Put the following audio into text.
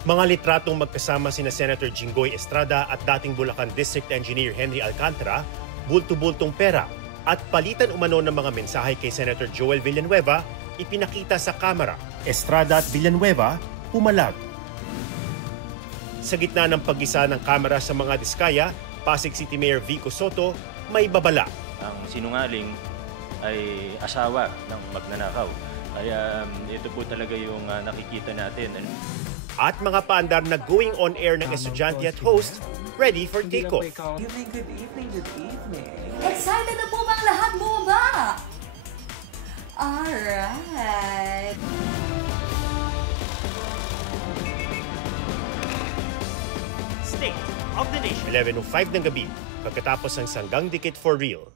Mga litratong magkasama sina Senator Jinggoy Estrada at dating Bulacan District Engineer Henry Alcantara, bulto-bultong pera at palitan umano ng mga mensahe kay Senator Joel Villanueva ipinakita sa kamera. Estrada at Villanueva pumalag. Sa gitna ng pag-isa ng kamera sa mga diskaya, Pasig City Mayor Vico Soto may babala. Ang sinungaling ay asawa ng magnanakaw. Kaya ito po talaga yung nakikita natin. At mga paandar na going on air ng estudyante at host, ready for take-off. Good evening, good evening. Excited na po bang lahat bumaba? Alright. State of the Nation. 11:05 ng gabi, pagkatapos ng Sanggang Dikit for Real.